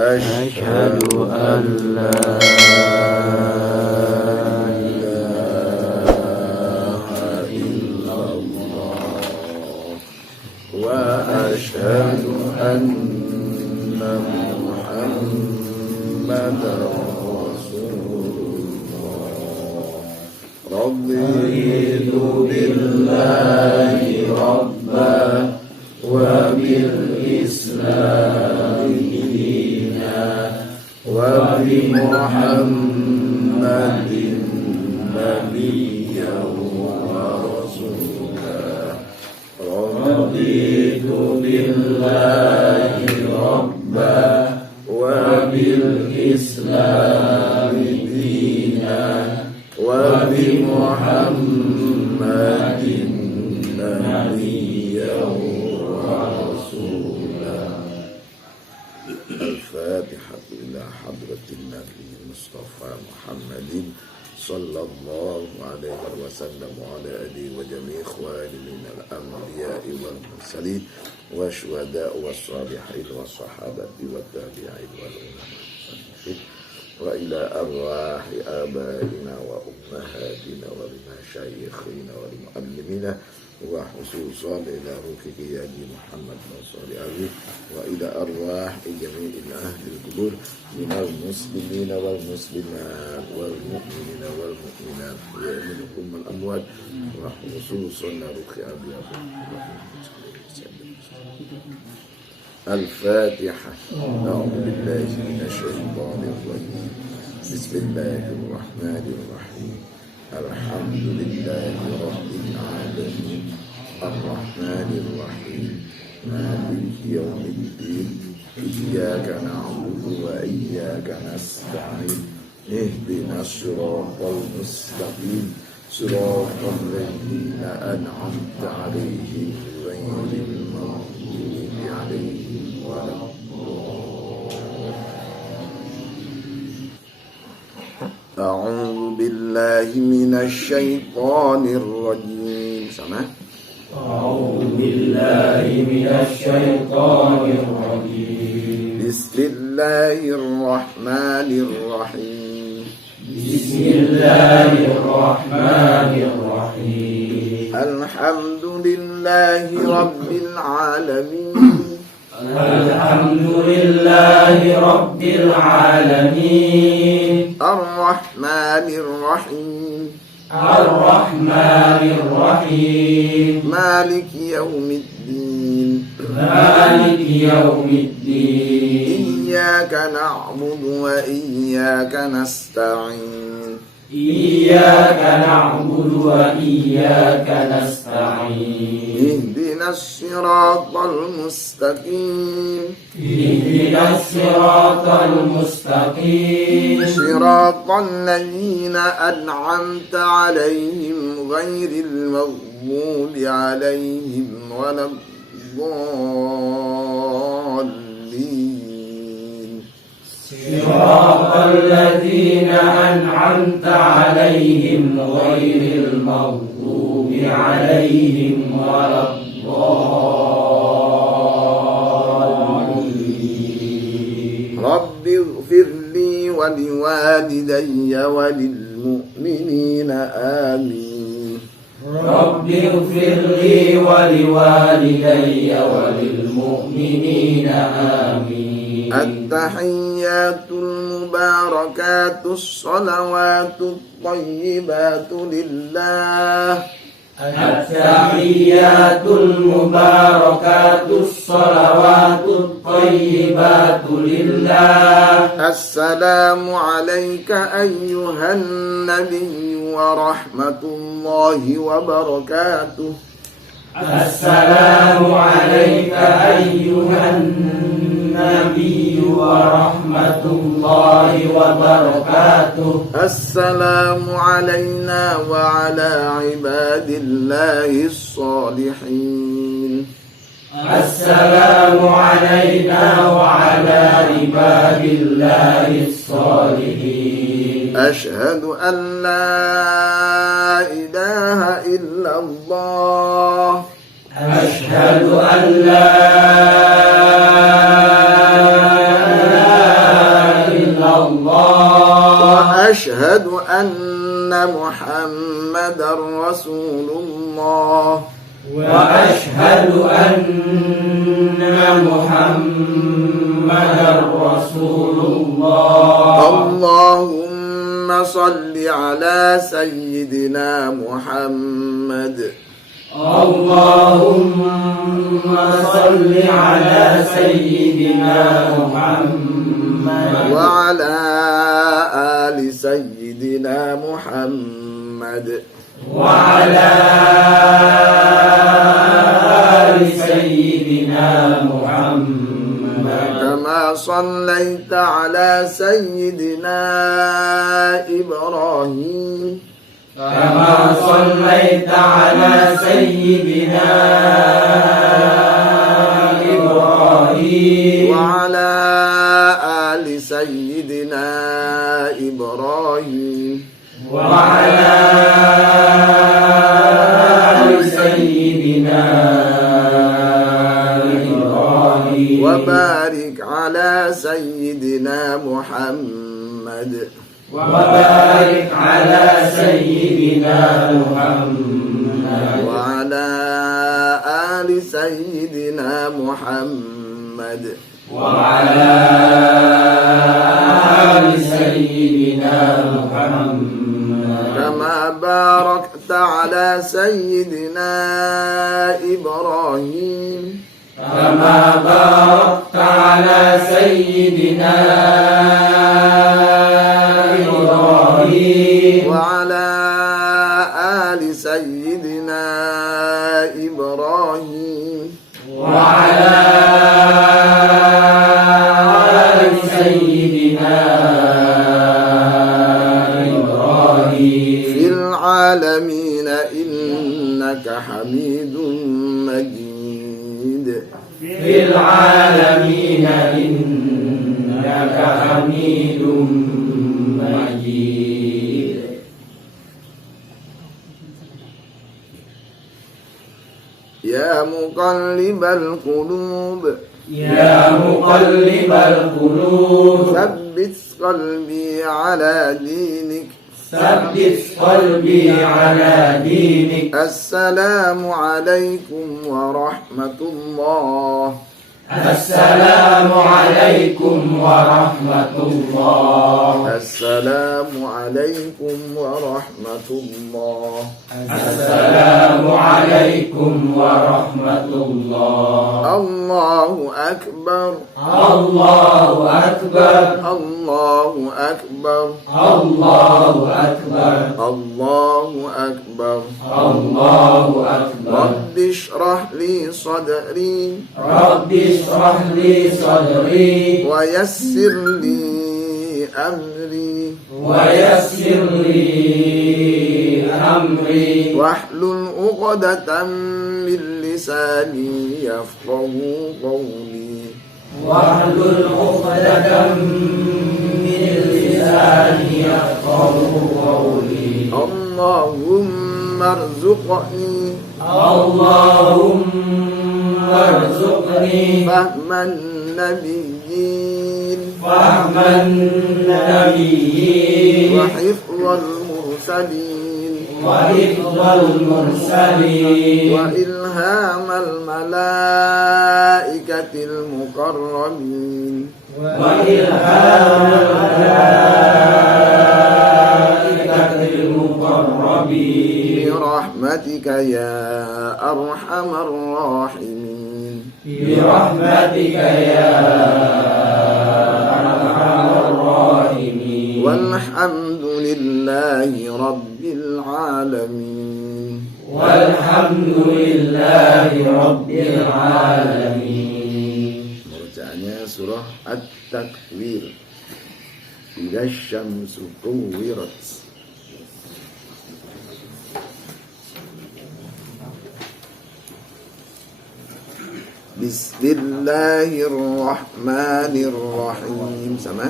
أشهد أن لا إله إلا الله وأشهد أن محمدا رسول الله رضيت بالله ربا وبالإسلام دينا وبمحمد نبيا ورسولا رضيت بالله ربا وبالإسلام دينا وبمحمد نبيا ورسولا. الفاتحة إلى حضرة النبي المصطفى محمد صلى الله عليه وسلم وعلى آله وجميع إخوانه من الأنبياء والمرسلين والشهداء والصالحين والصحابة والتابعين والعلماء وإلى أرواح آبائنا وأمهاتنا ولمشايخنا ولمعلمينا وخصوصا إلى روح قيادي محمد ناصر عليه وإلى أرواح جميع أهل القبور من المسلمين والمسلمات والمؤمنين والمؤمنات ومنهم الأموات وخصوصا روح أبي الفاتحة. أعوذ بالله من الشيطان الرجيم بسم الله الرحمن الرحيم الحمد لله رب العالمين الرحمن الرحيم مالك يوم الدين إياك نعبد وإياك نستعين اهدنا الصراط المستقيم صراط الذين أنعمت عليهم غير المغضوب عليهم ولا أعوذ بالله من الشيطان الرجيم. Sama. أعوذ بالله من الشيطان الرجيم. بسم الله الرحمن الرحيم. بسم الله الرحمن الرحيم. الحمد لله رب العالمين. الحمد لله رب العالمين. الرحمن الرحيم. الرحمن الرحيم. مالك يوم الدين. مالك يوم الدين. إياك نعبد وإياك نستعين. إياك نعبد وإياك نستعين. اهدنا الصراط المستقيم. اهدنا الصراط المستقيم. صراط الذين أنعمت عليهم غير المغضوب عليهم ولا الضالين. صراط الذين أنعمت عليهم غير المغضوب عليهم ولا الضالين. رب اغفر لي ولوالدي وللمؤمنين آمين. رب اغفر لي ولوالدي وللمؤمنين آمين. التحيات المباركات الصلوات الطيبات لله. التحيات المباركات الصلوات الطيبات لله. السلام عليك أيها النبي ورحمة الله وبركاته. السلام عليك أيها النبي ورحمة الله وبركاته. السلام علينا وعلى عباد الله الصالحين. السلام علينا وعلى عباد الله الصالحين. أشهد أن لا إله إلا الله. أشهد أن لا أشهد أن محمدا رسول الله وأشهد أن محمدا رسول الله. اللهم صل على سيدنا محمد. اللهم صل على سيدنا محمد وعلى آل سيدنا محمد وعلى آل سيدنا محمد كما صليت على سيدنا إبراهيم كما صليت على سيدنا إبراهيم وعلى آل سيدنا إبراهيم وعلى آل سيدنا إبراهيم وبارك على سيدنا محمد وبارك على سيدنا محمد وعلى آل سيدنا محمد وعلى آل سيدنا محمد كما باركت على سيدنا إبراهيم كما باركت على سيدنا إبراهيم وعلى آل سيدنا إبراهيم وعلى آل سيدنا إبراهيم في العالمين إنك حميد مجيد. في العالمين إنك حميد مجيد. يا مقلب القلوب يا مقلب القلوب ثبت قلبي على دينك. ثبت قلبي على دينك. السلام عليكم ورحمة الله. السلام عليكم ورحمة الله. السلام عليكم ورحمة الله. السلام عليكم ورحمة الله. الله أكبر. الله أكبر. الله أكبر. الله أكبر. الله أكبر. الله أكبر. رب اشرح لي صدري رب اشرح لي صدري ويسر لي أمري ويسر لي أمري واحلل عقدة من لساني يفقه قولي. واحلل عقدة من لساني يفقهوا قولي. اللهم ارزقني اللهم ارزقني فهم النبيين فهم النبيين وحفظ المرسلين وحفظ المرسلين وإلهام الملائكة المقربين وإلهام الملائكة المقربين برحمتك يا أرحم الراحمين. برحمتك يا أرحم الراحمين. والحمد لله رب العالمين. والحمد لله رب العالمين. Bacaannya surah At-Takwir. Idza syamsu kuwirat. Bismillahirrahmanirrahim. Sama.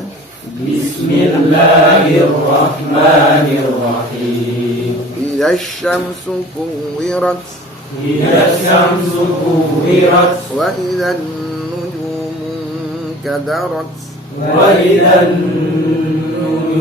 Bismillahirrahmanirrahim. Idza syamsu kuwirat. إذا الشمس كورت وإذا النجوم كدرت وإذا النجوم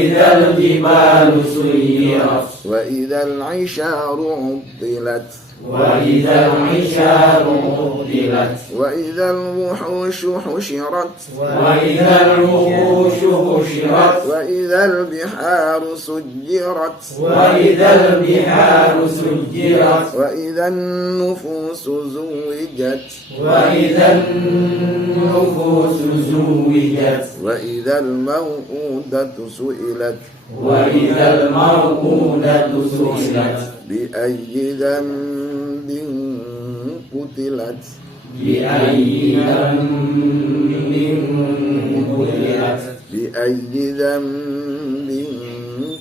وإذا الجبال سيرت وإذا العشار عطلت وإذا العشار عطلت وإذا الوحوش حشرت وإذا الوحوش حشرت وإذا البحار سجرت وإذا البحار سجرت وإذا النفوس زوجت وإذا النفوس زوجت وإذا الموءودة سئلت وإذا الموءودة سئلت بأي ذنب قتلت بأي ذنب قتلت بأي ذنب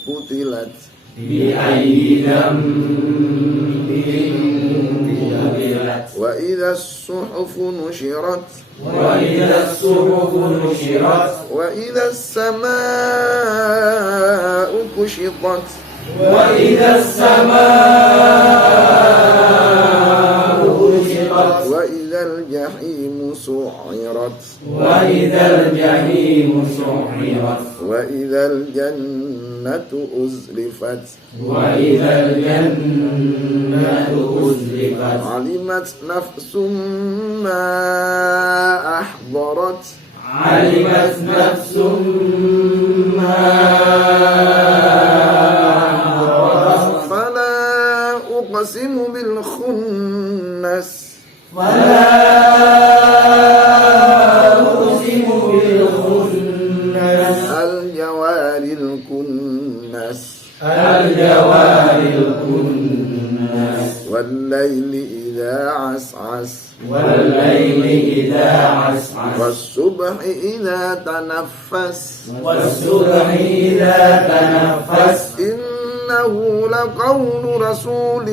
قتلت بأي ذنب قتلت وإذا الصحف نشرت وإذا الصحف نشرت وإذا السماء كشطت وإذا السماء كشطت وإذا الجحيم سعرت وإذا الجحيم سعرت وإذا الجنة أزلفت وإذا الجنة أزلفت علمت نفس ما أحضرت علمت نفس ما أحضرت فلا أقسم بالخنس فلا أقسم بالخنس الجوار الكنس الجوار الكنس والليل إذا عسعس والليل إذا عسعس والصبح إذا تنفس والصبح إذا تنفس إنه لقول رسول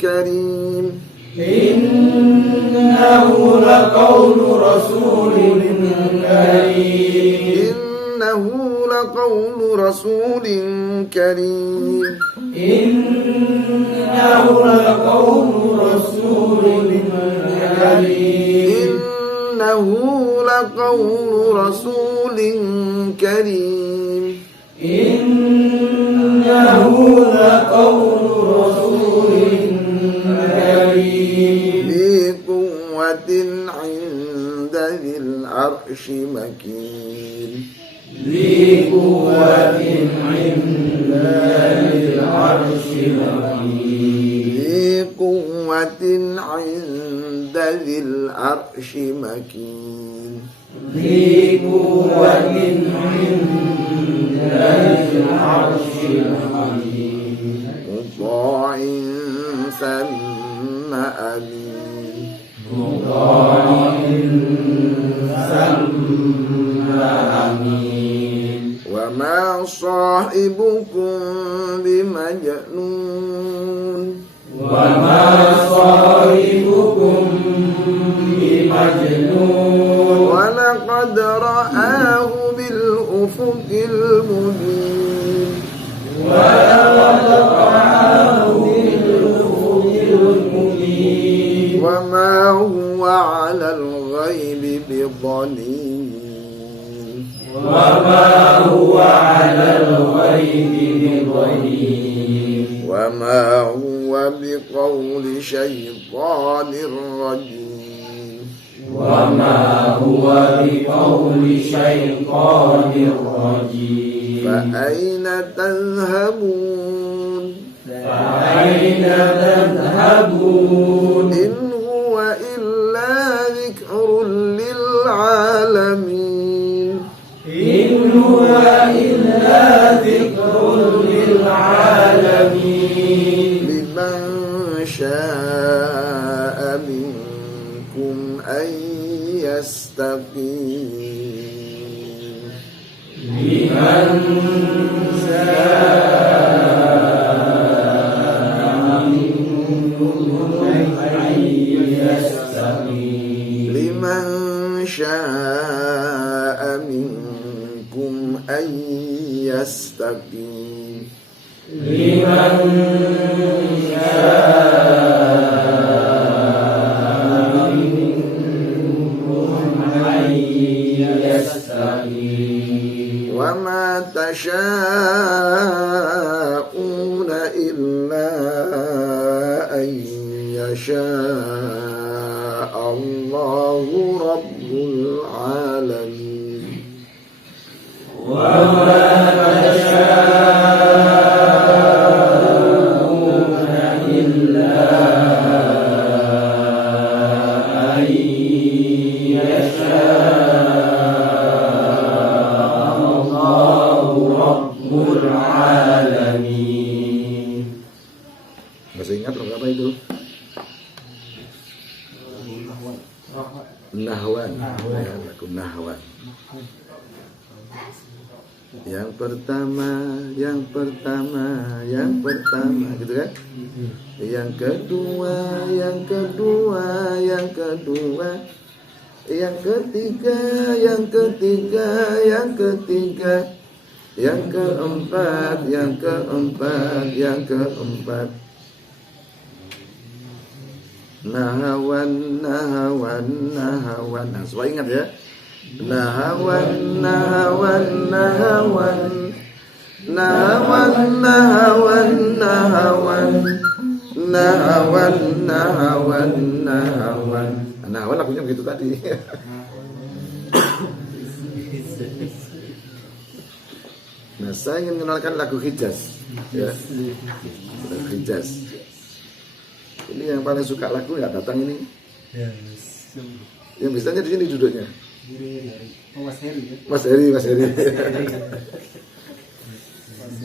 كريم إنه لقول رسول كريم إنه لقول رسول كريم إنه لقول رسول كريم إنه لقول رسول كريم إنه لقول رسول كريم ذي قوة عند ذي العرش مكين ذي قوة عند ذي العرش مكين ذي قوة عند ذي العرش مكين ذي قوة عند ذي العرش مكين مطاع ثم أمين مطاع ثم أمين وما صاحبكم بمجنون وما صاحبكم بمجنون ولقد رآه بالأفق المبين ولقد رآه بالأفق المبين وما هو على الغيب بضنين وما هو على الغيب بضنين وما هو بقول شيطان رجيم وما هو بقول شيطان رجيم فأين تذهبون فأين تذهبون إن هو إلا ذكر للعالمين إن هو إلا ذكر للعالمين لمن شاء منكم أن يستقيم لمن شاء منكم أن يستقيم لمن شاء منكم أن يستقيم لمن شاء منكم أن يستقيم وما تشاءون إلا أن يشاء الله رب العالمين وما تشاءون إلا أن يشاء الله رب العالمين. Masih ingat apa itu? Nahwan. Lagu Nahwan. Yang pertama, gitu kan? Yang kedua, yang ketiga, yang keempat. Nahawan. Nah, semua ingat ya. Nahawan. Nahawan lagunya begitu tadi. Nah, saya ingin mengenalkan lagu Hijaz. Ya. Lagu Hijaz. Ini yang paling suka lagu nggak datang ini. Yang biasanya di sini duduknya. Mas Heri ya. Mas Heri.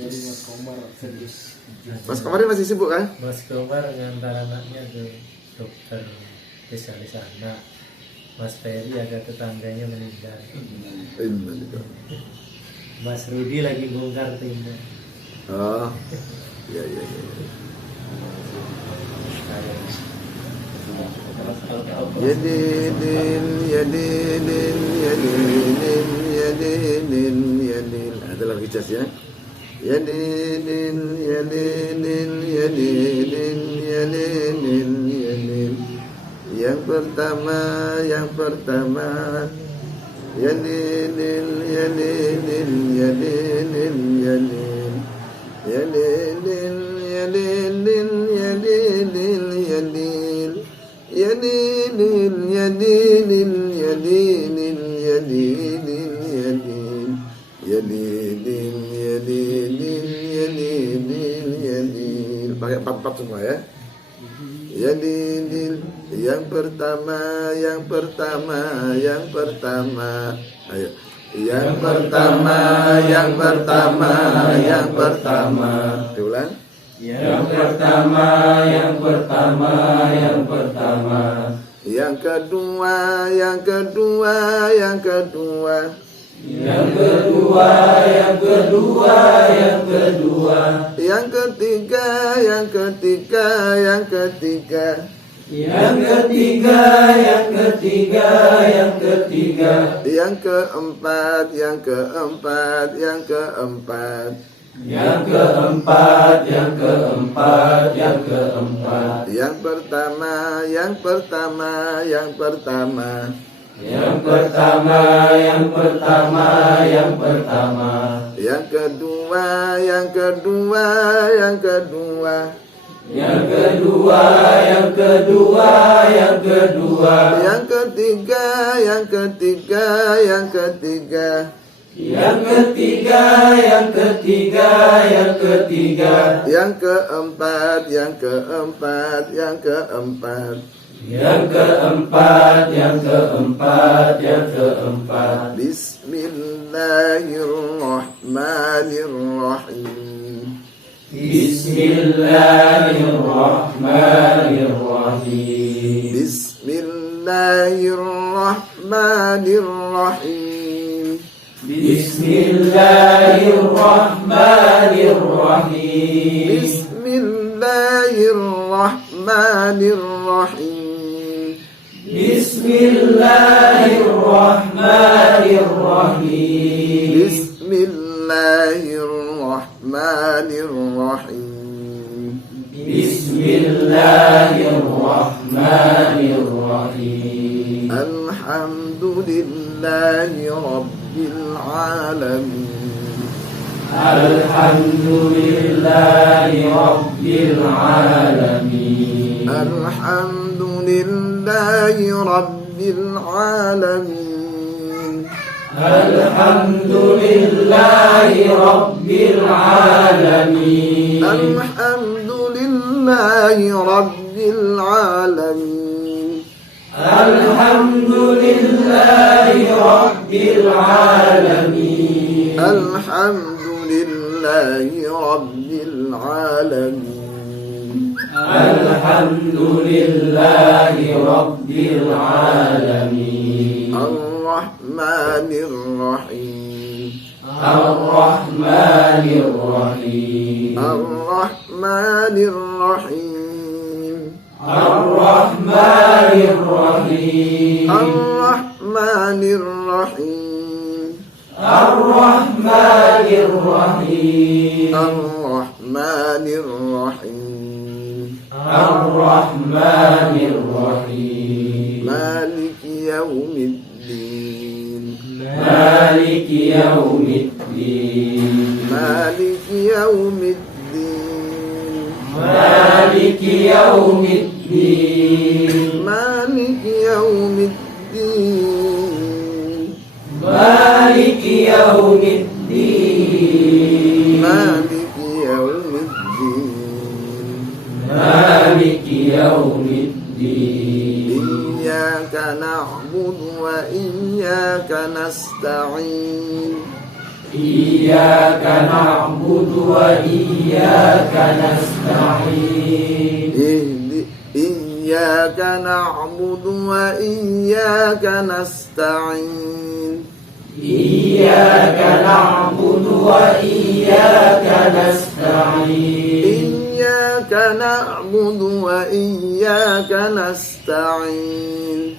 Mas Komar serius. Mas kemarin masih sibuk kan? Mas Komar ngantar anaknya ke dokter spesialis anak. Mas Ferry ada tetangganya meninggal. Mas Rudi lagi bongkar tenda. Oh, iya. Yadin. Adalah Hijaz ya. Yadin. Yang pertama. Yadin. Pakai 4 semua ya. Yadin. Yang pertama. Ayo. Yang pertama. Diulang. Yang pertama. Yang kedua. Yang kedua. Yang ketiga. Yang ketiga. Yang keempat. Yang keempat. Yang pertama. Yang pertama. Yang kedua. Yang kedua. Yang ketiga. Yang ketiga. Yang keempat. Bismillahirrahmanirrahim. Bismillahirrahmanirrahim. Alhamdulillahi Rabbil Alamin. Alhamdulillahi Rabbil Alamin. Alhamdulillahi Rabbil Alamin. Alhamdulillahi Rabbil Alamin. Alhamdulillahi Rabbil Alamin. Alhamdulillahi Rabbil Alamin. Alhamdulillahi Rabbil Alamin. Alhamdulillahi Rabbil Alamin. Ar-Rahmanir Rahim. Ar-Rahmanir Rahim. Ar-Rahmanir Rahim. Ar-Rahmanir Rahim. Ar-Rahmanir Rahim. Ar-Rahmanir Rahim. Ar-Rahmanir Rahim. Ar-Rahmanir Rahim. Maliki Yawmiddin. Maliki Yawmiddin. Maliki Yawmiddin. Maliki Yawmiddin. Maliki Yawmiddin. Maliki Yawmiddin. Maliki Yawmiddin. Maliki Yawmiddin. Iyyaka na'budu wa iyyaka nasta'in. Iyyaka na'budu wa iyyaka nasta'in. Iyyaka na'budu wa iyyaka nasta'in. Iyyaka na'budu wa iyyaka nasta'in. Iyyaka na'budu wa iyyaka nasta'in.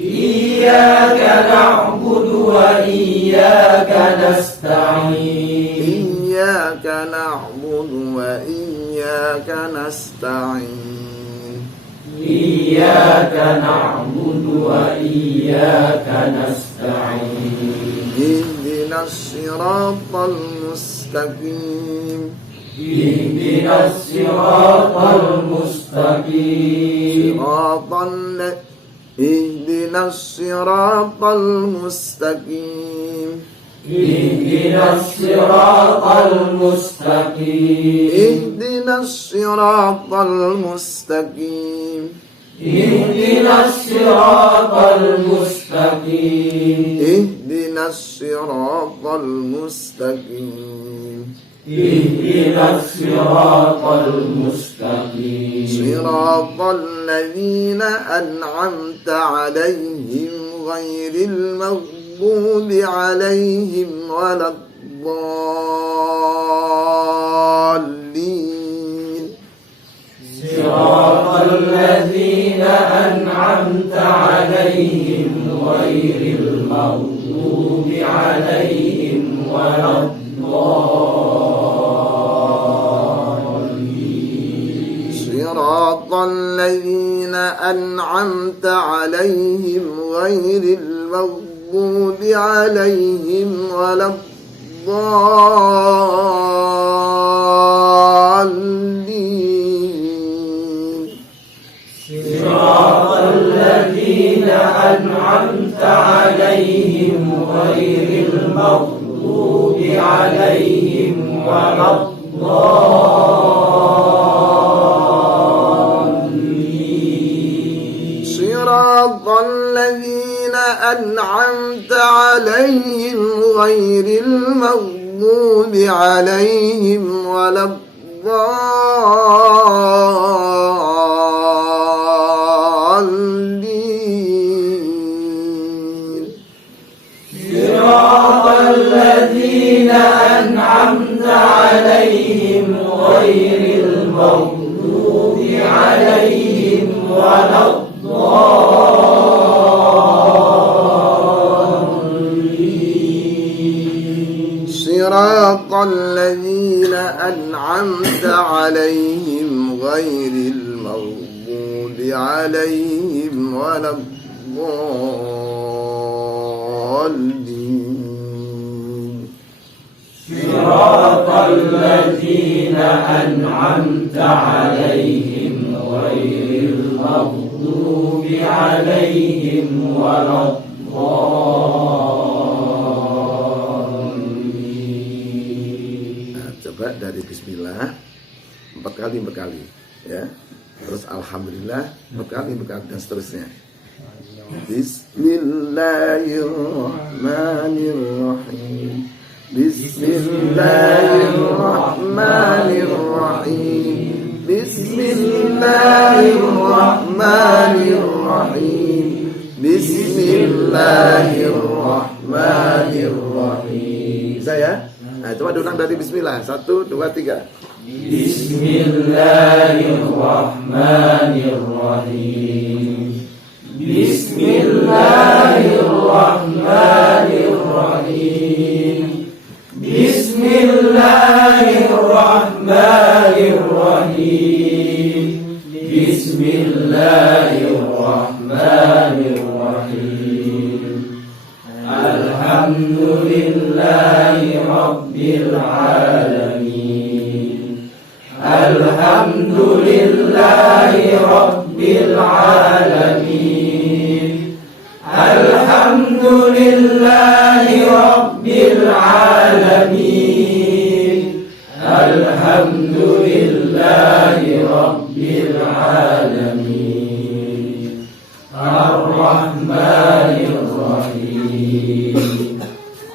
Iyyaka na'budu wa iyyaka nasta'in. Iyyaka na'budu wa iyyaka nasta'in. Iyyaka na'budu wa iyyaka nasta'in. Ihdinas siratal mustaqim. Ihdinas siratal mustaqim. Ihdinas siratal mustaqim. Ihdinas siratal mustaqim. Ihdinas siratal mustaqim. Ihdinas siratal mustaqim. Ihdinas siratal mustaqim. Ihdinas siratal mustaqim. Siratal ladzina an'amta 'alaihim ghairil maghdubi 'alaihim waladdallin. Siratal ladzina an'amta 'alaihim ghairil maghdubi 'alaihim waladdallin. صراط الذين أنعمت عليهم غير المغضوب عليهم ولا الضالين. صراط الذين أنعمت عليهم غير المغضوب عليهم ولا الضالين. صراط الذين أنعمت عليهم غير المغضوب عليهم ولا الضالين. صراط الذين أنعمت عليهم غير المغضوب عليهم ولا الضالين. صراط الذين أنعمت عليهم غير المغضوب عليهم ولا الضالين. صراط أنعمت عليهم غير المغضوب عليهم ولا الضالين. Nah, coba dari Bismillah 4 kali ya. Terus Alhamdulillah 4 kali dan seterusnya. Bismillahirrahmanirrahim. Bismillahirrahmanirrahim. Bismillahirrahmanirrahim. Bismillahirrahmanirrahim. Bisa ya? Nah, coba diulang dari Bismillah. 1, 2, 3. Bismillahirrahmanirrahim. Bismillahirrahmanirrahim. Bismillahirrahmanirrahim. Bismillahirrahmanirrahim. Alhamdulillahi Rabbil Alamin. Alhamdulillahi Rabbil Alamin. Alhamdulillahi Rabbil Alamin. Alhamdulillahi Rabbil Alamin. Ar-Rahmanir Rahim.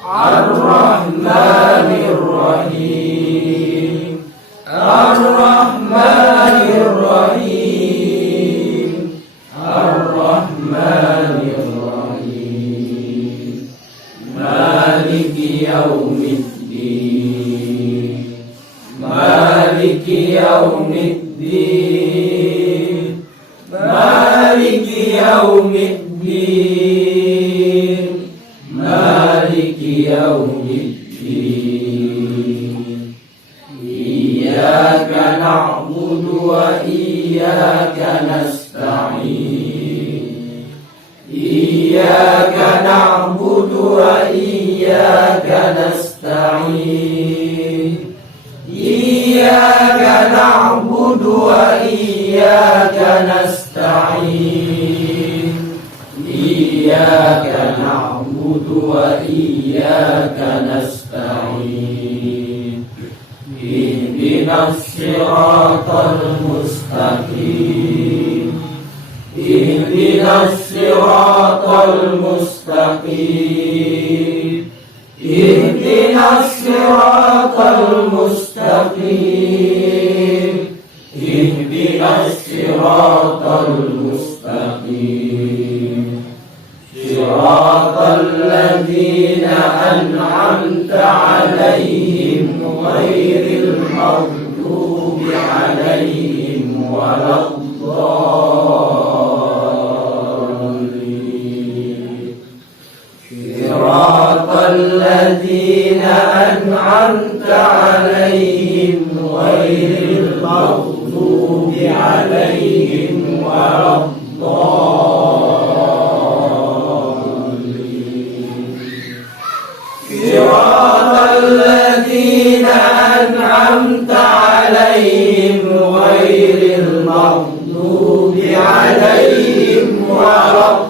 Ar-Rahmanir Rahim. Ar-Rahmanir Rahim. Ar-Rahmanir Rahim. Maliki yaumiddin. Maliki yaumiddin. Maliki yaumiddin. Maliki yaumiddin. Iyyaka na'budu wa iyyaka nasta'in. Iyyaka na'budu wa iyyaka nasta'in. Iyyaka na'budu wa iyyaka nasta'in. Iyyaka na'budu wa iyyaka nasta'in. Ihdinas siratal mustaqim. Ihdinas siratal mustaqim. Ihdinas siratal mustaqim. Ihdinas siratal mustaqim. Siratal ladzina an'amta 'alaihim ghairil maghdubi 'alaihim waladdallin. Siratal ladzina an'amta 'alaihim ghairil maghdubi 'alaihim waladdallin. Siratal ladzina an'amta 'alaihim ghairil maghdubi 'alaihim waladdallin.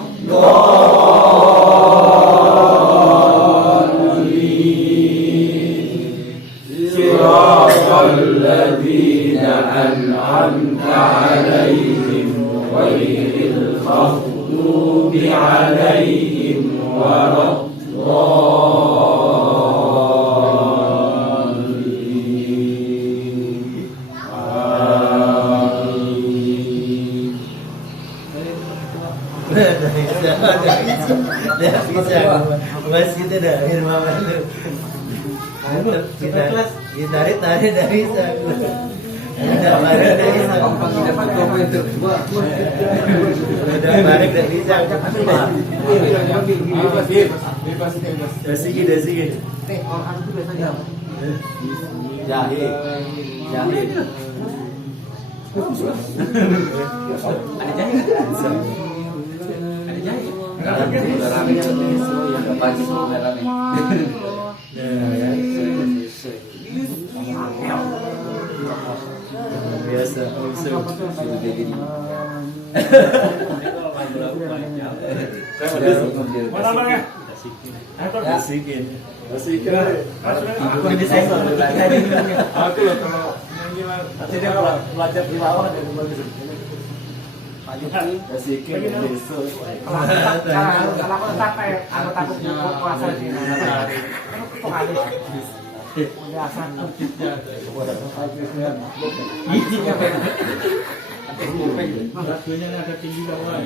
Siratal ladzina an'amta 'alaihim ghairil maghdubi 'alaihim waladdallin. Masih itu dah Irma malu. Kita tarik dari sana. Ada barang dari sana. Dapat kau itu. Ada barang dari sana. Bebas. Dah sikit. Orang itu biasanya. Jahil. Ada jahil. Udah rame yang pagi udah rame. biasa. Bisikin. Aku loh kalau nyanyi mah dia belajar di bawah ada bisikin besok. Kalau aku sampai aku takut puasa di mana? Kok ada? Biasa. Lagunya ada tinggi bawah.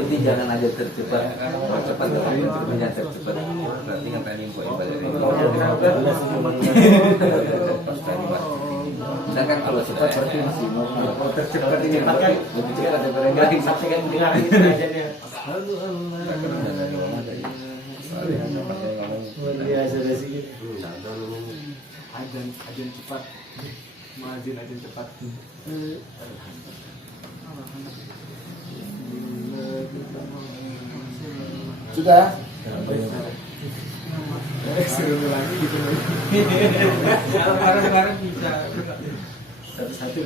Ini jangan aja tercepat, cepat tercepat. Berarti kan tadi info sedangkan kalau cepat berarti masih mau tercepat ini kan lebih cepat ada barangkali saksikan dengar ini aja. Ajan cepat, ajan cepat. Sudah? Bareng-bareng bisa satu-satu.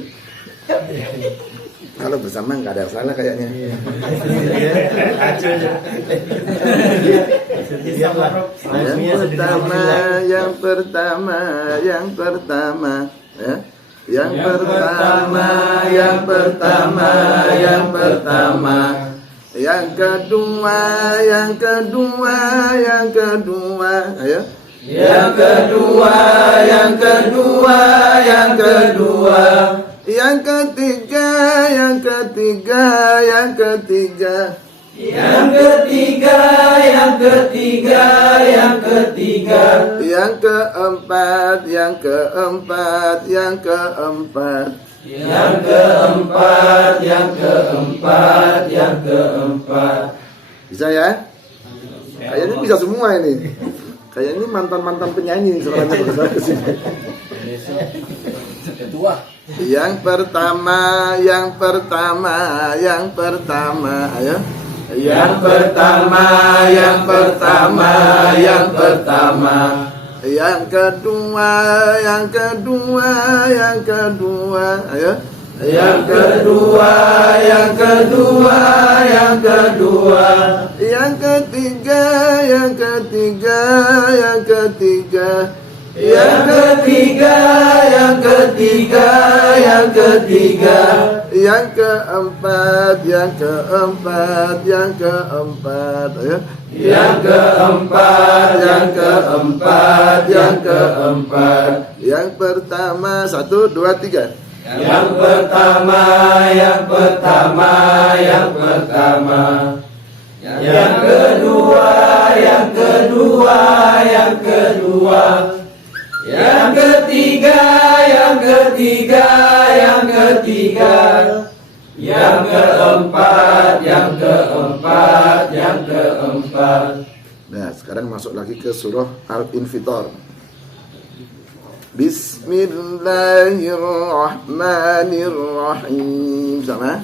Kalau bersama nggak ada salah kayaknya. Yang pertama, ya. Yang kedua. Ayo. Yang kedua. Yang ketiga. Yang keempat. Bisa ya? Kayaknya bisa semua ini. Kayaknya mantan penyanyi sebenarnya bersama kesini. Kedua. Yang pertama, ayo. Yang pertama. Yang kedua, ayo. Yang kedua. Yang ketiga. Yang keempat. Ayo. Yang keempat. Yang pertama, 1, 2, 3. Yang pertama. Yang kedua. Yang ketiga. Yang keempat. Nah, sekarang masuk lagi ke surah Al-Infitor. Bismillahirrahmanirrahim. Sama?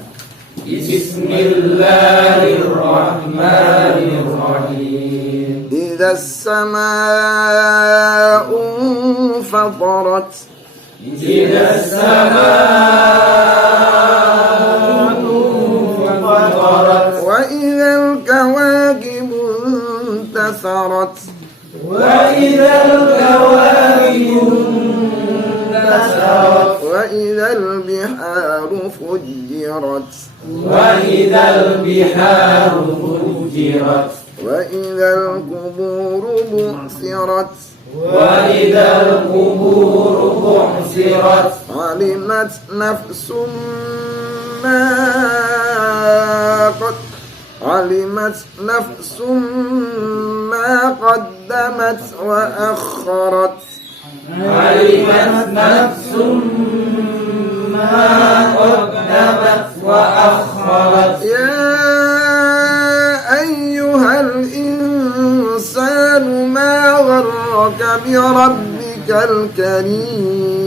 Bismillahirrahmanirrahim. Idzas samaa'u fatarat. Idzas samaa'u fatarat. Wa idzal kawakibu وإذا البحار فجرت وإذا القبور بعثرت علمت نفس ما قدمت وأخرت يا أيها الإنسان ما غرك بربك الكريم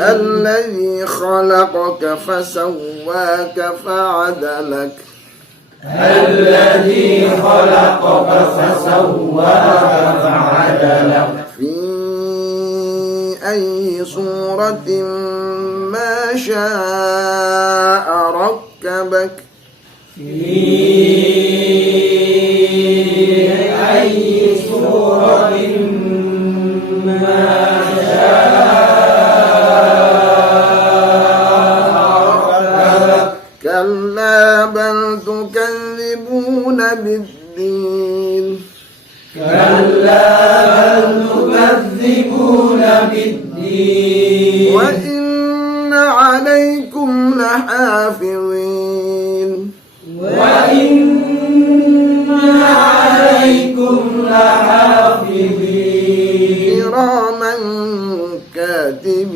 الذي خلقك فسواك فعدلك في أي صورة ما شاء ركبك كلا بل تكذبون بالدين وإن عليكم لحافظين كراما كاتبين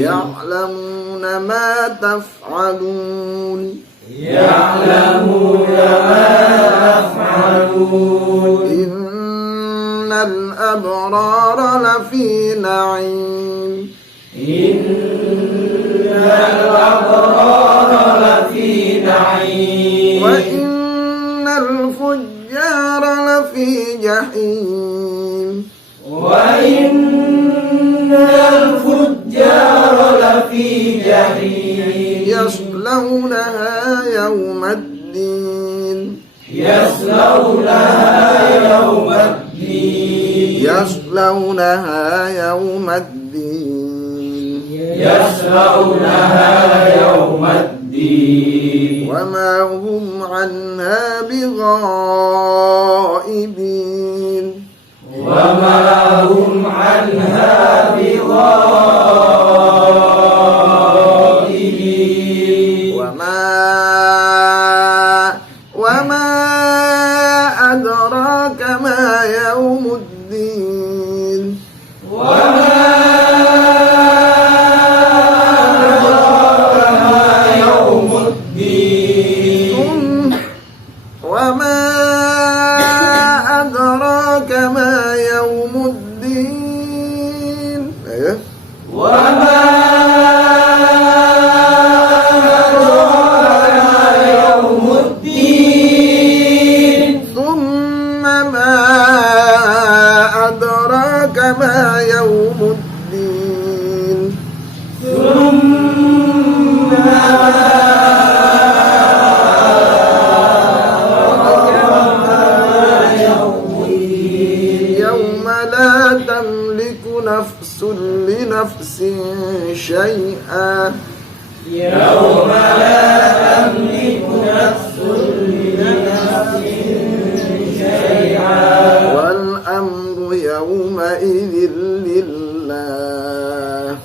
يعلمون ما تفعلون إن الأبرار لفي نعيم وإن الفجار لفي جحيم يصلونها يوم الدين وما هم عنها بغائبين وما أدراك ما يوم الدين وما أدراك ما يوم الدين ثم ما أدراك ما يوم الدين يوم لا تملك نفس لنفس شيئا والأمر يومئذ لله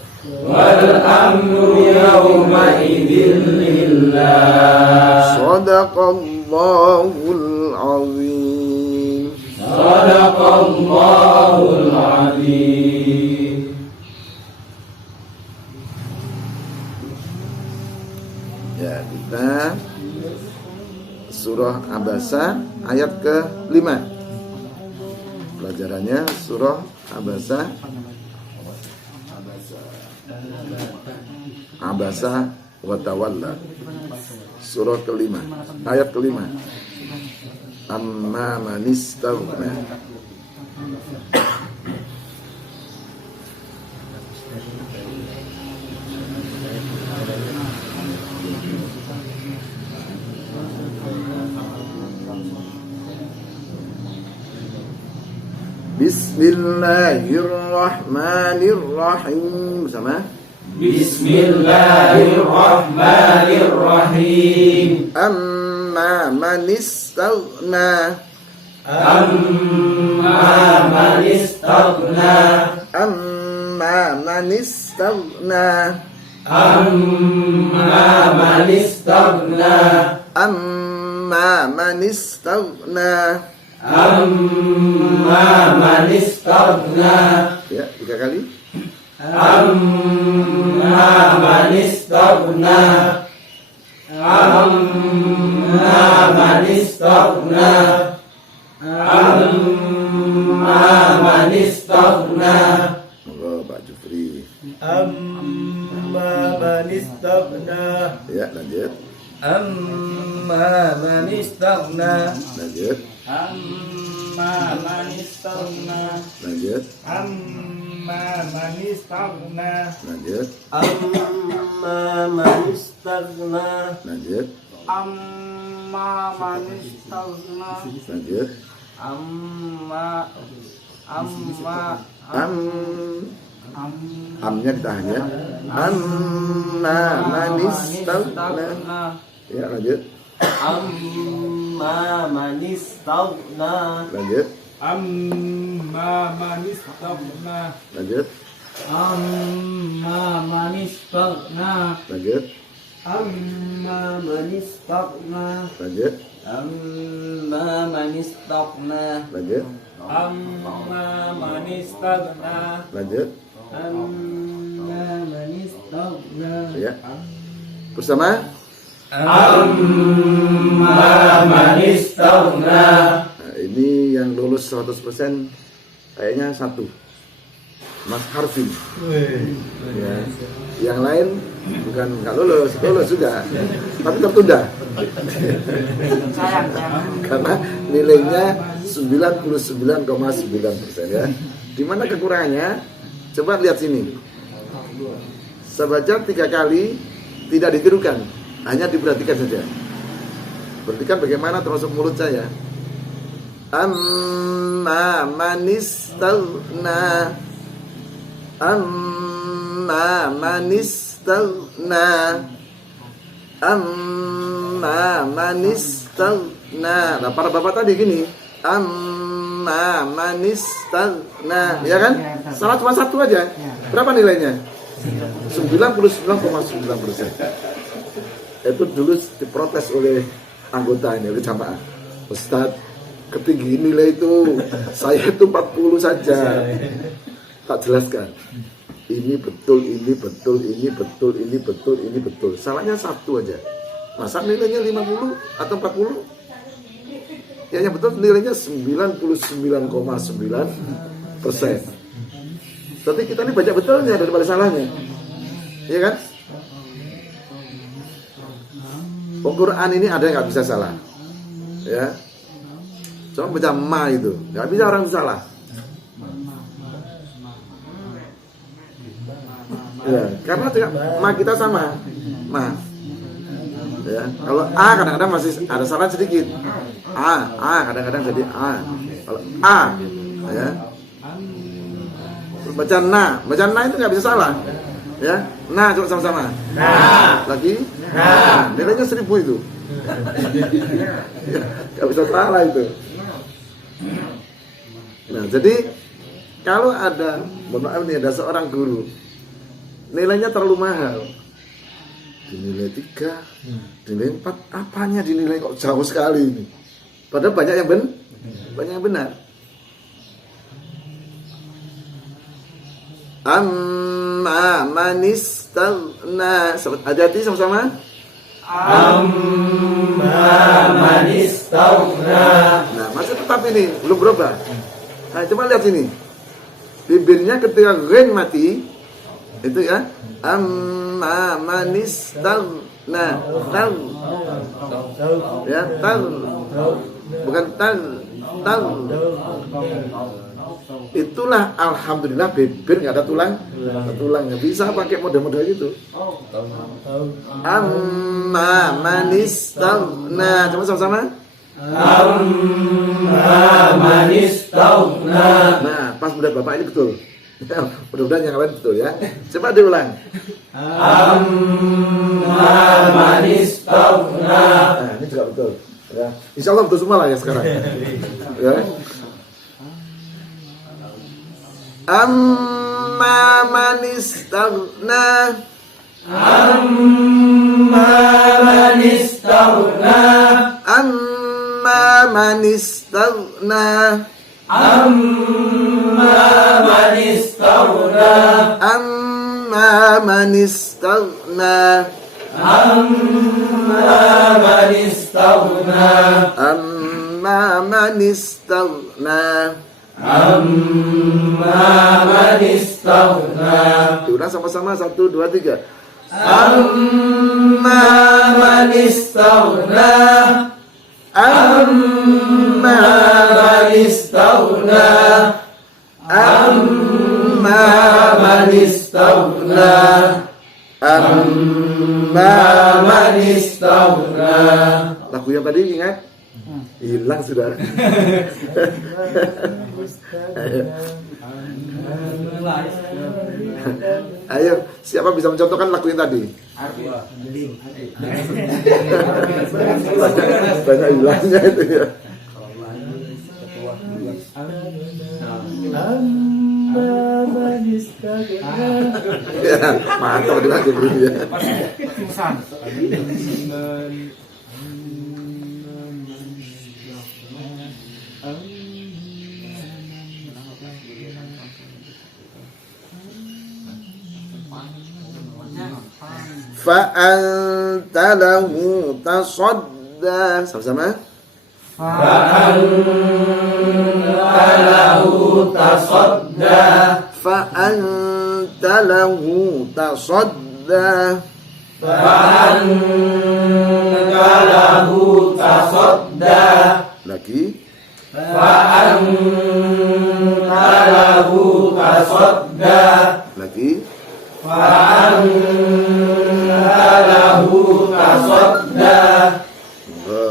صدق الله العظيم Ya, kita surah Abasa ayat ke-5. Pelajarannya surah Abasa wa tawalla. Surah ke-5, ayat ke-5. Amma man istaghna. Bismillahirrahmanirrahim. Bersama. Bismillahirrahmanirrahim. Amma man istaghna. Amma man istaghna. Amma man istaghna. Amma man istaghna. Amma man istaghna. Amma man istaghna. Ya, 3 kali. Amma man istaghna. Amma man istaghna. Amma man istaghna. Monggo Pak Jufri. Amma man istaghna. Ya, lanjut. Amma man istaghna. Lanjut. Amma man istaghna. Lanjut. Amma man istaghna. Lanjut. Amma man istaghna. Lanjut. Amma man istaghna. Lanjut. Amma Amnya ditahan ya. Amma man istaghna. Ya, lanjut. Amma man istaghna. Lanjut. Amma man istaghna. Lanjut. Amma man istaghna. Lanjut. Amma man istaghna. Lanjut. Amma man istaghna. Lanjut. Amma man istaghna. Lanjut. Amma man istaghna. Ya. Bersama. Amma man istaghna. Nah, ini yang lulus 100% kayaknya 1. Mas Harvin. Ya. Yang lain bukan nggak lulus juga, tapi tertunda. Sayang. Karena nilainya 99,9% ya. Di mana kekurangannya? Coba lihat sini. Saya baca 3 kali tidak ditirukan, hanya diperhatikan saja. Perhatikan bagaimana termasuk mulut saya. Amma man istaghna. Amma man istaghna. Amma man istaghna. Nah, para bapak tadi gini. Amma man istaghna. Ya kan? Salah cuma 1 aja. Berapa nilainya? 99,9%. Itu dulu diprotes oleh anggota ini, oleh jamaah. Ustadz, ketinggi nilai itu saya itu 40 saja. Tak jelaskan. Ini betul, ini betul, ini betul, ini betul, ini betul. Salahnya 1 aja. Masa nilainya 50 atau 40? Ya, yang betul nilainya 99,9%. Tapi kita ini banyak betulnya daripada salahnya. Iya kan? Quran ini ada yang nggak bisa salah. Ya. Cuma baca ma itu, nggak bisa orang salah. Ya, karena ma kita sama, ma. Ya, kalau a kadang-kadang masih ada salah sedikit. A kadang-kadang jadi a. Kalau a, ya. Terus baca na itu nggak bisa salah. Ya, nah coba sama-sama. Nah. Lagi. Nah. Nilainya 1000 itu. Nggak bisa salah itu. Nah, jadi kalau ada, maaf nih, ada seorang guru nilainya terlalu mahal, dinilai 3, dinilai 4, apanya dinilai kok jauh sekali ini? Padahal banyak yang benar. Amma man istaghna. Hati-hati sama-sama. Amma man istaghna. Nah, masih tetap ini, belum berubah. Nah, coba lihat sini. Bibirnya ketika ghain mati, itu ya. Amma man istaghna. Ya, bukan tal. Itulah alhamdulillah bibir nggak ada tulangnya. Bisa pakai model-model gitu. Amma manistaghna. Coba sama-sama. Amma manistaghna. Nah, pas mudah Bapak ini betul. Mudah-mudahan yang lain betul ya. Coba diulang. Amma manistaghna. Nah, ini juga betul. Ya. Insya Allah betul semua lah ya sekarang. Ya. Amma manistaghna. Amma manistaghna. Amma manistaghna. Amma manistaghna. Amma manistaghna. Amma manistaghna. Amma manistaghna. Amma manistaghna. Diulang sama-sama 1, 2, 3. Amma manistaghna. Amma manistaghna. Amma manistaghna. Amma manistaghna. Lagu yang tadi ingat? Hilang sudah. Ayo, siapa bisa mencontohkan lagu yang tadi? Banyak hilangnya itu ya. Ya, mantap dibaca dulu ya. Fa'anta lahu tasadda. Sama-sama. Fa'anta lahu tasadda. Fa'anta lahu tasadda. Fa'anta lahu tasadda. Lagi. Fa'anta lahu tasadda. Lagi. Fa'anta lahu tasadda.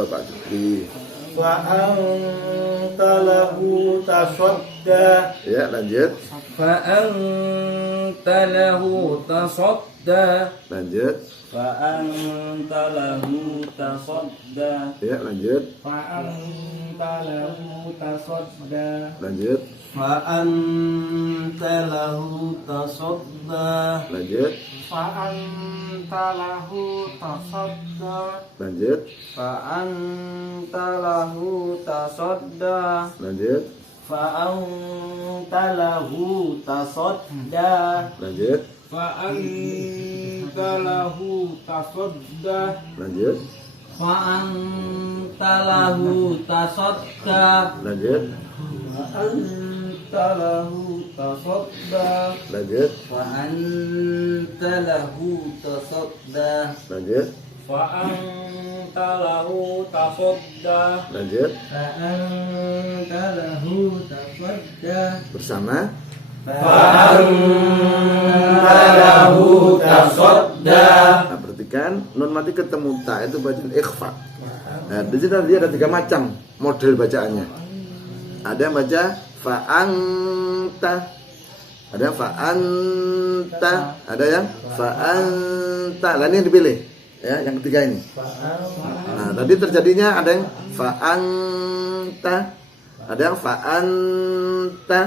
Pak Jukri. Fa'anta lahu tasadda. Ya, lanjut. Fa'anta lahu tasadda. Lanjut. Fa'anta lahu tasadda. Ya, lanjut. Fa'anta lahu tasadda. Lanjut. Fa'anta lahu tasadda. Lanjut. Fa'anta lahu tasadda. Lanjut. Fa'anta lahu tasadda. Lanjut. Fa'anta lahu tasadda. Lanjut. Fa'anta lahu tasadda. Lanjut. Fa'anta lahu tasadda. Lanjut. Fa'anta lahu tasadda. Lanjut. Fa'anta lahu tasadda. Lanjut. Fa'anta lahu tasadda. Lanjut. Fa'anta lahu tasadda. Bersama. Fa'anta lahu tasadda. Nah, perhatikan nun mati ketemu ta itu bacaan ikhfa. Nah, di sini dia ada 3 macam model bacaannya. Ada yang baca fa'anta, ada yang fa'anta, ada yang fa'anta. Nah, ini yang dipilih ya, yang ketiga ini. Nah, tadi terjadinya ada yang fa'anta, ada yang fa'anta,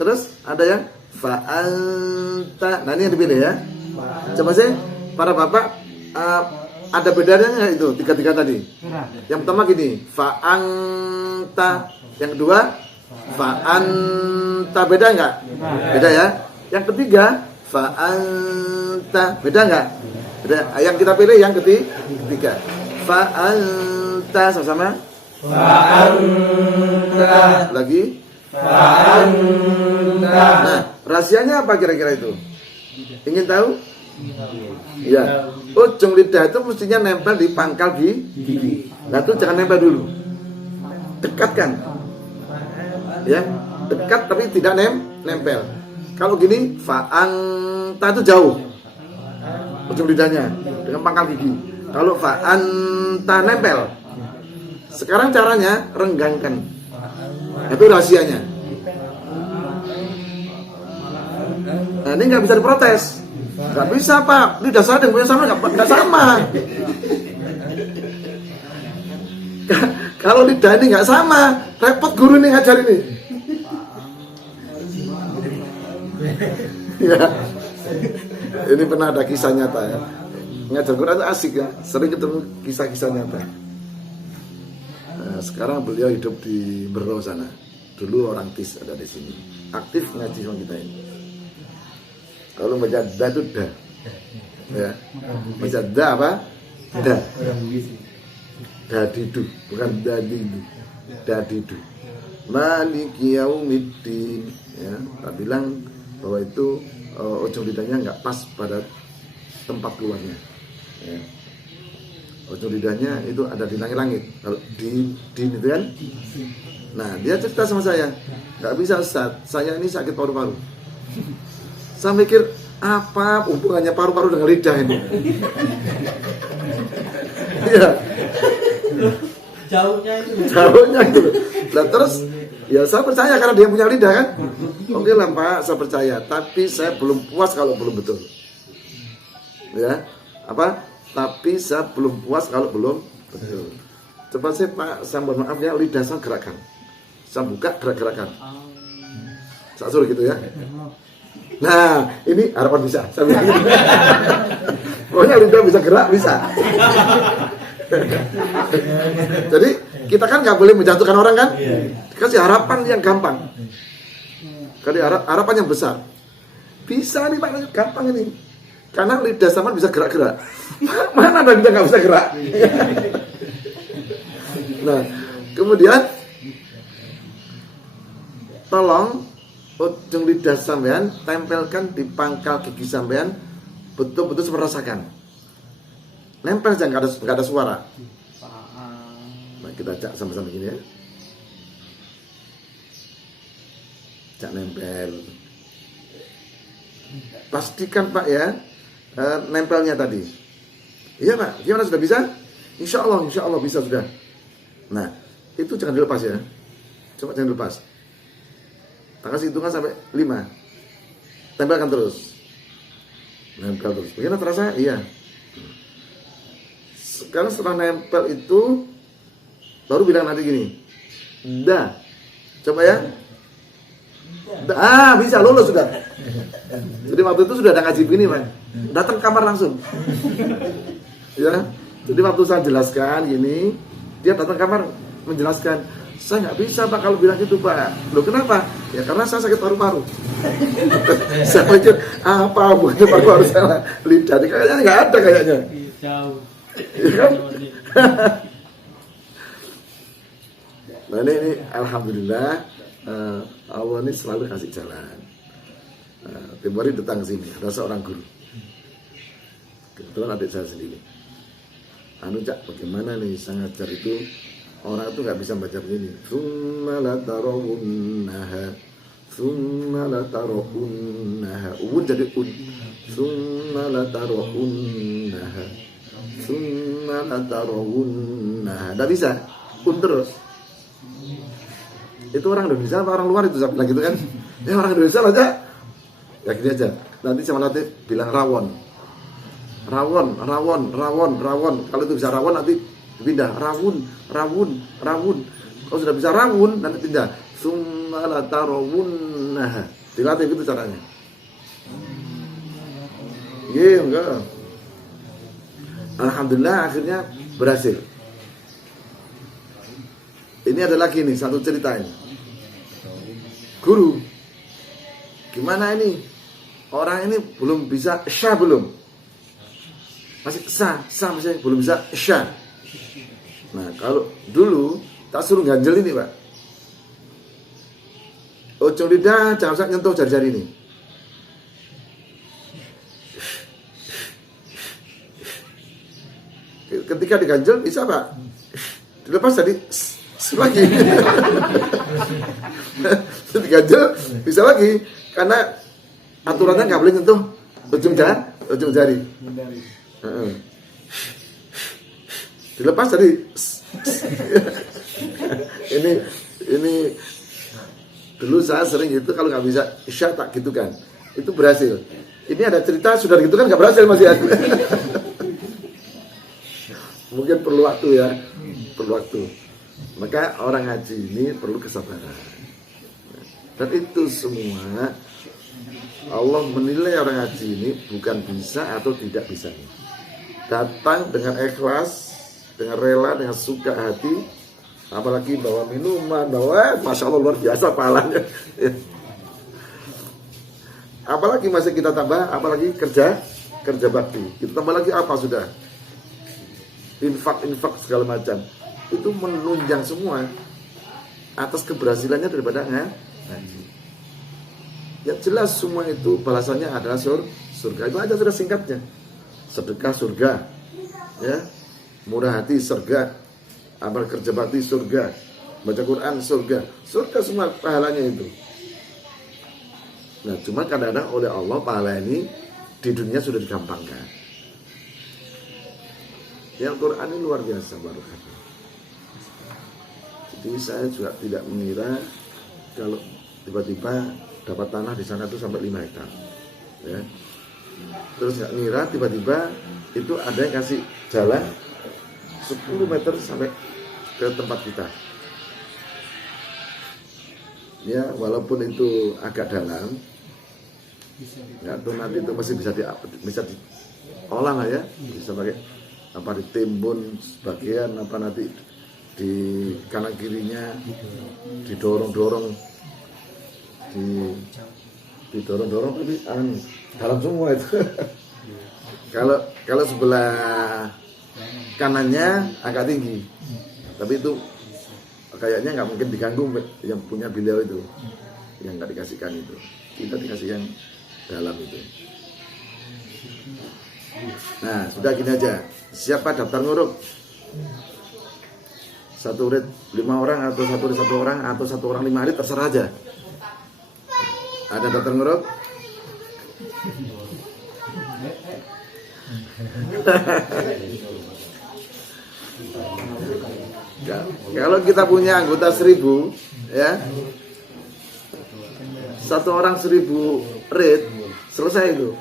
terus ada yang fa'anta. Nah, ini yang dipilih ya. Coba sih para bapak, ada bedanya nggak itu tiga tadi? Yang pertama gini, fa'anta. Yang kedua, fa'anta. Beda nggak? Beda ya. Yang ketiga, fa'anta. Beda nggak? Beda. Yang kita pilih yang ketiga. Fa'anta. Sama-sama. Fa'anta. Lagi. Fa'anta. Nah, rahasianya apa kira-kira itu? Ingin tahu? Iya. Ujung lidah itu mestinya nempel di pangkal gigi. Nah, itu jangan nempel dulu. dekatkan. Ya, dekat tapi tidak nempel. Kalau gini, fa'anta itu jauh ujung lidahnya dengan pangkal gigi. Kalau fa'anta nempel. Sekarang caranya renggangkan. Itu rahasianya. Nah, ini nggak bisa diprotes. Nggak bisa, Pak. Lidah saya dengan punya sama nggak sama. Kalau lidah ini nggak sama, repot guru nih ngajar ini. Ya. Ini pernah ada kisah nyata ya. Ngajar Quran itu asik ya, sering ketemu kisah-kisah nyata. Nah, sekarang beliau hidup di Bero sana. Dulu orang TIS ada di sini. Aktif ngaji sama kita ini. Kalau baca da itu da. Ya. Baca da apa? Da. Dadidu, bukan dadidu. Dadidu. Maliki yaumiddin. Ya, tak bilang bahwa itu ujung lidahnya nggak pas pada tempat keluarnya. Ya. Ujung lidahnya itu ada di langit-langit. Kalau di itu kan. Nah, dia cerita sama saya, nggak bisa Ustaz, saya ini sakit paru-paru. Saya mikir apa hubungannya paru-paru dengan lidah ini? Iya. Jauhnya itu. Nah, terus ya saya percaya karena dia punya lidah kan. Oke lah Pak, saya percaya. Tapi saya belum puas kalau belum betul. Ya, apa? Tapi saya belum puas kalau belum betul. Coba saya Pak, saya mohon maaf ya, lidah saya gerakan. Saya buka gerak-gerakan. Saya suruh gitu ya. Nah, ini harapan bisa. Saya bilang gitu. Pokoknya lidah bisa gerak, bisa. Jadi kita kan nggak boleh menjatuhkan orang kan? Kasih harapan yang gampang. Kasih harapan yang besar. Bisa nih Pak, gampang ini. Karena lidah sama bisa gerak-gerak. Mana ada lidah nggak bisa gerak? Nah, kemudian tolong ujung lidah sampean tempelkan di pangkal gigi sampean, betul-betul merasakan. Nempel aja, nggak ada suara. Nah, kita cak sama-sama gini ya. Cak nempel. Pastikan Pak ya, nempelnya tadi. Iya Pak, gimana sudah bisa? Insya Allah bisa sudah. Nah, itu jangan dilepas ya. Coba jangan dilepas. Tak kasih hitungan sampai 5. Tempelkan terus. Nempel terus. Bagaimana terasa? Iya. Sekarang setelah nempel itu baru bilang nanti gini. Da. Coba ya. Da. Bisa lulus sudah. Jadi waktu itu sudah ada ngaji begini Pak. Datang kamar langsung. Ya. Jadi waktu saya jelaskan gini, dia datang kamar menjelaskan. Saya nggak bisa Pak kalau bilang gitu Pak. Loh kenapa? Ya karena saya sakit paru-paru. Saya pikir apa hubungannya paru-paru sama lidah? Kayaknya nggak ada kayaknya. Jauh. Ya kan? Nah ini alhamdulillah Allah ini selalu kasih jalan. Tiap hari datang ke sini ada seorang guru. Kebetulan adik saya sendiri. Cak, bagaimana nih saya ngajar itu orang itu nggak bisa baca begini. Tsumma la tarawunnaha, tsumma la tarawunnaha. Jadi un. Tsumma la tarawunnaha, tsumma la tarawunnaha. Nggak bisa, un terus. Itu orang Indonesia apa orang luar itu saya bilang gitu kan? Ya orang Indonesia aja. Ya gini aja. Nanti sama nanti bilang rawon. Rawon. Kalau itu bisa rawon nanti pindah rawun. Kalau sudah bisa rawun nanti pindah tsumma la tarawunnaha. Dilatih gitu caranya. Iya enggak. Alhamdulillah akhirnya berhasil. Ini ada lagi nih satu cerita ini. Guru, gimana ini? Orang ini belum bisa syah belum? Masih sah masih belum bisa syah. Nah, kalau dulu tak suruh ganjel ini, Pak. Ujung lidah jangan sampai nyentuh jari-jari ini. Ketika diganjel bisa, Pak. Dilepas jadi lagi. Diganjel bisa lagi karena aturannya nggak boleh nyentuh ujung jari. Dilepas tadi. ini dulu saya sering itu kalau nggak bisa isya tak gitu kan, itu berhasil. Ini ada cerita sudah gitu kan nggak berhasil masih ada. Mungkin perlu waktu ya, perlu waktu. Maka orang haji ini perlu kesabaran. Dan itu semua Allah menilai orang haji ini bukan bisa atau tidak bisa. Datang dengan ikhlas, dengan rela, dengan suka hati, apalagi bawa minuman, bawa, masya Allah luar biasa pahalanya. Apalagi masih kita tambah, apalagi kerja bakti. Kita tambah lagi apa sudah? Infak segala macam. Itu menunjang semua atas keberhasilannya daripada ngaji. Yang jelas semua itu balasannya adalah surga. Itu aja sudah singkatnya. Sedekah surga, ya, murah hati surga, amal kerja bakti surga, baca Quran surga semua pahalanya itu. Nah, cuma kadang-kadang oleh Allah pahala ini di dunia sudah digampangkan. Yang Quran ini luar biasa barokahnya. Jadi saya juga tidak mengira kalau tiba-tiba dapat tanah di sana itu sampai 5 hektar, ya. Terus nggak ngira tiba-tiba itu ada yang kasih jalan 10 meter sampai ke tempat kita. Ya, walaupun itu agak dalam, nggak tahu nanti itu masih bisa diolah lah ya, bisa pakai apa ditimbun sebagian, apa nanti di kanan kirinya didorong tapi dalam semua itu. Kalau sebelah kanannya agak tinggi, tapi itu kayaknya nggak mungkin diganggu yang punya beliau itu, yang nggak dikasihkan itu. Kita dikasih yang dalam itu. Nah, sudah gini aja. Siapa daftar nguruk? Satu rit 5 orang atau satu rit 1 orang atau 1 orang 5 rit, terserah aja. Ada daftar nguruk? Kalau kita punya anggota 1000, ya, 1 orang 1000 rit, selesai itu.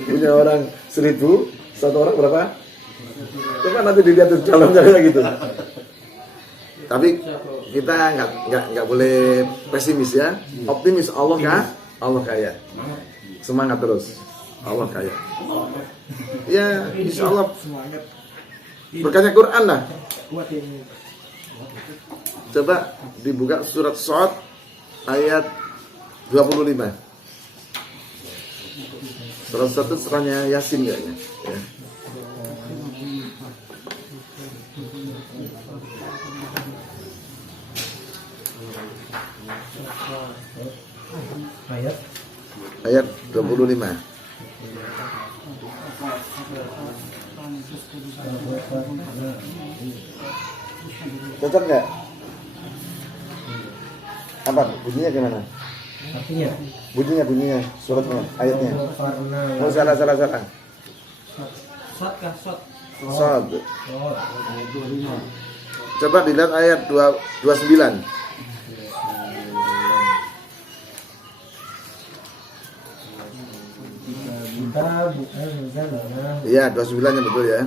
Punya orang 1000, 1 orang berapa? Coba nanti dilihat di dalamnya gitu. Tapi kita nggak boleh pesimis ya, optimis. Allah kaya. Semangat terus. Allah kaya. Ya, insya Allah. Berkahnya Quran lah. Coba dibuka surat Shad ayat 25. Salah satu surahnya Yasin kayaknya. Ya. Ayat 25. Cocok nggak? Apa bunyinya gimana? Artinya? Bunyinya suratnya, ayatnya. Oh, salah. Shad. Coba dilihat ayat 29. Iya, 29-nya betul ya.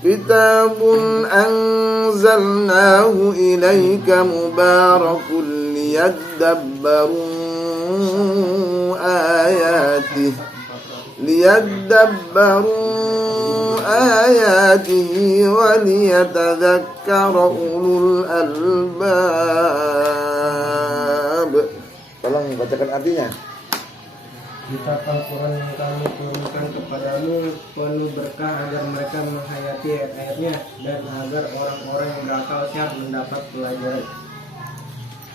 Kitabun anzalnahu ilaika mubarakun liyadabbaru ayatihi wa liyatadhakkara ulul albab. Tolong bacakan artinya. Kitab Al-Quran yang kami turunkan kepadamu penuh berkah agar mereka menghayati ayat-ayatnya dan agar orang-orang yang berakal sehat mendapat pelajaran.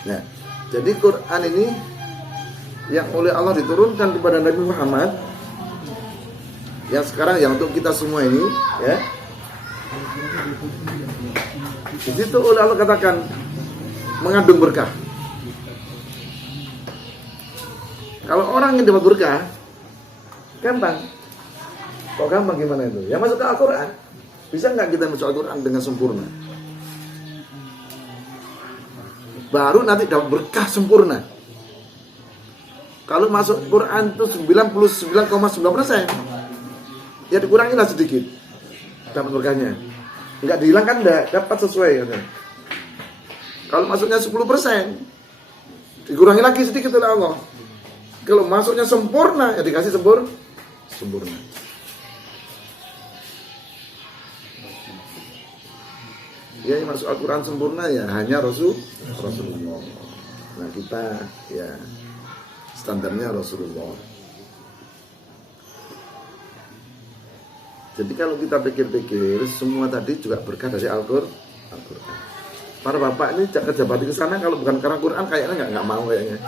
Nah, jadi Quran ini yang oleh Allah diturunkan kepada Nabi Muhammad, yang sekarang yang untuk kita semua ini, ya. Di situ oleh Allah katakan mengandung berkah. Kalau orang yang dapat berkah, gampang. Kok gampang gimana itu? Ya masuk ke Al-Quran. Bisa nggak kita masuk Al-Quran dengan sempurna? Baru nanti dapat berkah sempurna. Kalau masuk Quran itu 99,9%, ya dikurangilah sedikit dapat berkahnya. Enggak dihilangkan, enggak, dapat sesuai ya. Kalau masuknya 10%, dikurangi lagi sedikit oleh Allah. Kalau masuknya sempurna, ya dikasih sempurna. Ya yang masuk Al-Quran sempurna ya hanya Rasulullah. Nah kita ya standarnya Rasulullah. Jadi kalau kita pikir-pikir, semua tadi juga berkah dari Al-Quran. Para bapak ini kerja bakti ke sana kalau bukan karena Quran kayaknya nggak mau kayaknya.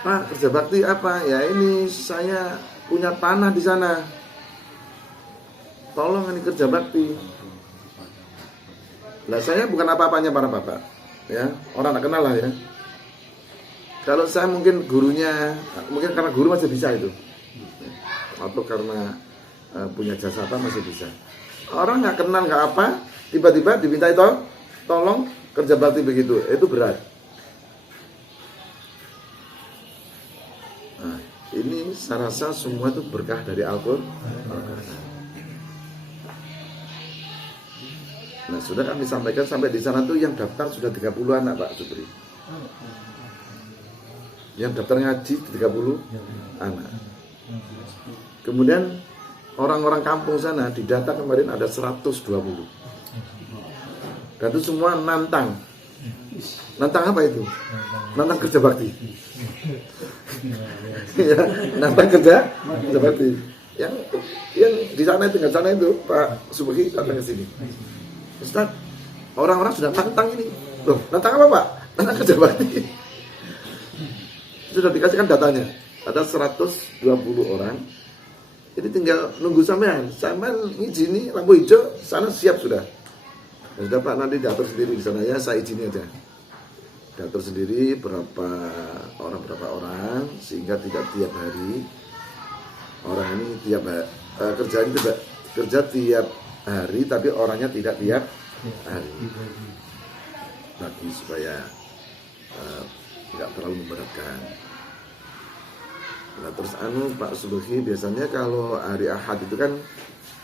Pak, kerja bakti apa? Ya ini saya punya tanah di sana. Tolong ini kerja bakti. Lah saya bukan apa-apanya para bapak, ya orang tak kenal lah ya. Kalau saya mungkin gurunya, mungkin karena guru masih bisa itu. Atau karena punya jasa apa masih bisa. Orang nggak kenal nggak apa, tiba-tiba diminta tolong kerja bakti begitu, itu berat. Nah, ini saya rasa semua itu berkah dari Al-Quran. Nah, sudah kami sampaikan sampai di sana tuh yang daftar sudah 30 anak Pak Supri. Yang daftar ngaji 30 anak. Kemudian orang-orang kampung sana di data kemarin ada 120. Dan itu semua nantang. Nantang apa itu? Nantang kerja bakti. Ya, nantang kerja bakti. Yang di sana itu, sana itu Pak Subhi datang ke sini. Ustaz, orang-orang sudah nantang ini. Loh, nantang apa Pak? Nantang kerja bakti. Sudah dikasihkan datanya. Ada 120 orang. Jadi tinggal nunggu sampean ngizini lampu hijau, sana siap sudah. Ya sudah Pak, nanti diatur sendiri di sana ya, saya izini aja. Diatur sendiri berapa orang sehingga tidak tiap hari orang ini kerja tiap hari tapi orangnya tidak tiap hari. Bagi supaya tidak terlalu memberatkan. Nah terus Pak Subhi biasanya kalau hari Ahad itu kan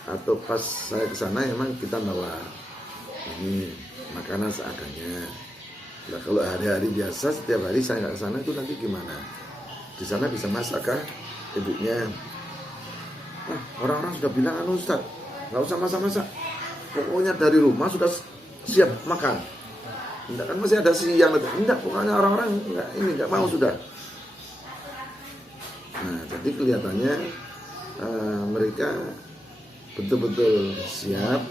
atau pas saya ke sana emang kita nalar ini makanan seadanya. Nah kalau hari-hari biasa setiap hari saya nggak ke sana itu nanti gimana? Di sana bisa masakkah ibunya? Orang-orang sudah bilang Ustaz, nggak usah masak-masak. Pokoknya dari rumah sudah siap makan. Enggak kan masih ada siang lagi. Enggak, pokoknya orang-orang nggak mau sudah. Nah, jadi kelihatannya mereka betul-betul siap.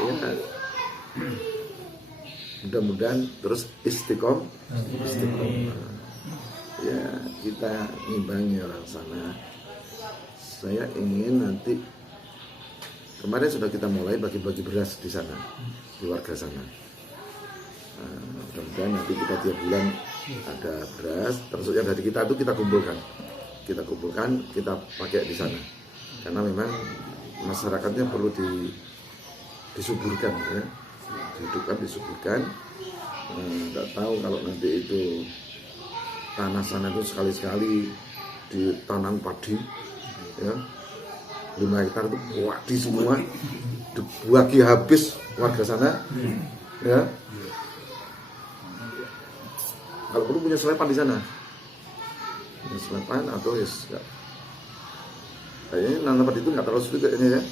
Ya, mudah-mudahan terus istiqomah. Ya, kita ngimbangi orang sana. Saya ingin nanti kemarin sudah kita mulai bagi-bagi beras di sana, di warga sana. Mudah-mudahan nanti kita tiap bulan ada beras, termasuk yang dari kita itu kita kumpulkan, kita pakai di sana, karena memang masyarakatnya perlu disuburkan, ya, disuburkan. Tidak tahu kalau nanti itu tanah sana itu sekali-sekali ditanam padi, ya, 5 hektar itu padi semua, dibagi habis warga sana, ya. Kalau perlu punya selepan di sana, punya selepan atau kayaknya nanam padi itu nggak terlalu sulit kayaknya ya.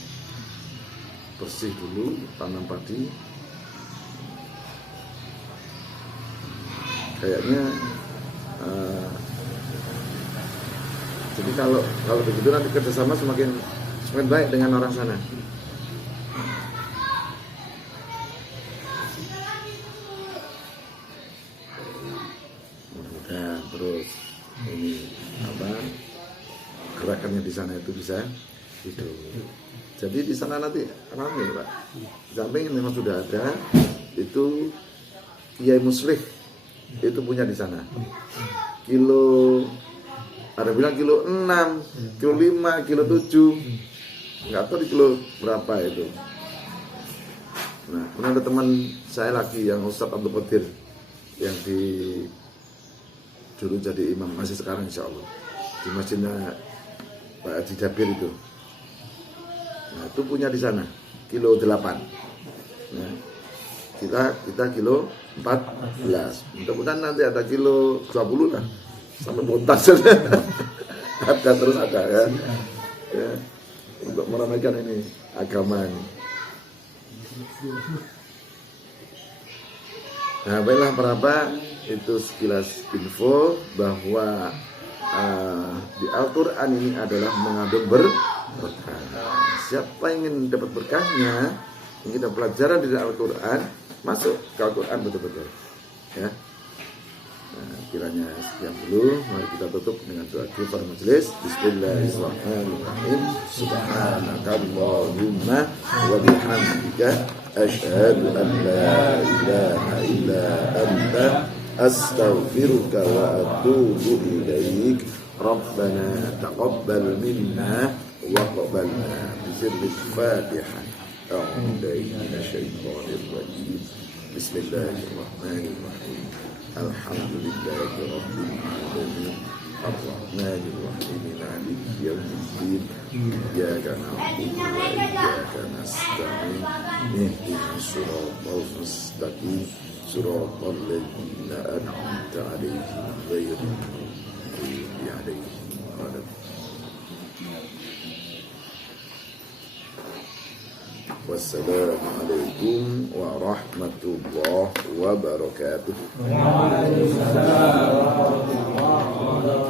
Bersih dulu, tanam padi. Kayaknya jadi kalau begitu nanti kerjasama semakin baik dengan orang sana. sana itu bisa hidup. Jadi di sana nanti ramai Pak. Di samping memang sudah ada itu Kiai Muslih itu punya di sana. Kilo ada bilang kilo 6, kilo 5, kilo 7. Enggak tahu di kilo berapa itu. Nah, kemudian ada teman saya lagi yang Ustadz Abdul Qadir yang dulu jadi imam, masih sekarang insya Allah di masjidnya Pak Haji Dabir itu. Nah, itu punya di sana kilo 8. Nah, kita kilo 14. Mudah-mudahan nanti ada kilo 20 lah sampai bontas. Ada terus ada ya. Ya, untuk meramaikan ini agama ini. Nah, baiklah para itu sekilas info bahwa di Al-Quran ini adalah mengandung berkah. Siapa yang ingin dapat berkahnya, ingin dapat pelajaran dari Al-Quran, masuk ke Al-Quran betul-betul. Ya. Nah, kiranya sekian dulu. Mari kita tutup dengan doa kifar majelis. Bismillahirrahmanirrahim. Subhanakallahumma wa bihamdika asyhadu an la ilaha illa anta astaghfiruka wa atubu ilaik. Rabbana taqabbal minna wa qabalna bi sirril Fatihah. A'udzu billahi minasyaitonir rajim. Bismillahirrahmanirrahim. Alhamdulillahi rabbil alamin. Ar-Rahmanir Rahim. Maliki yaumiddin. Iyyaka na'budu wa iyyaka nasta'in. Ihdinas siratal mustaqim. Siratal ladzina an'amta 'alaihim ghairil maghdubi 'alaihim waladdallin. Wassalamualaikum warahmatullahi wabarakatuh. Waalaikumsalam warahmatullahi wabarakatuh.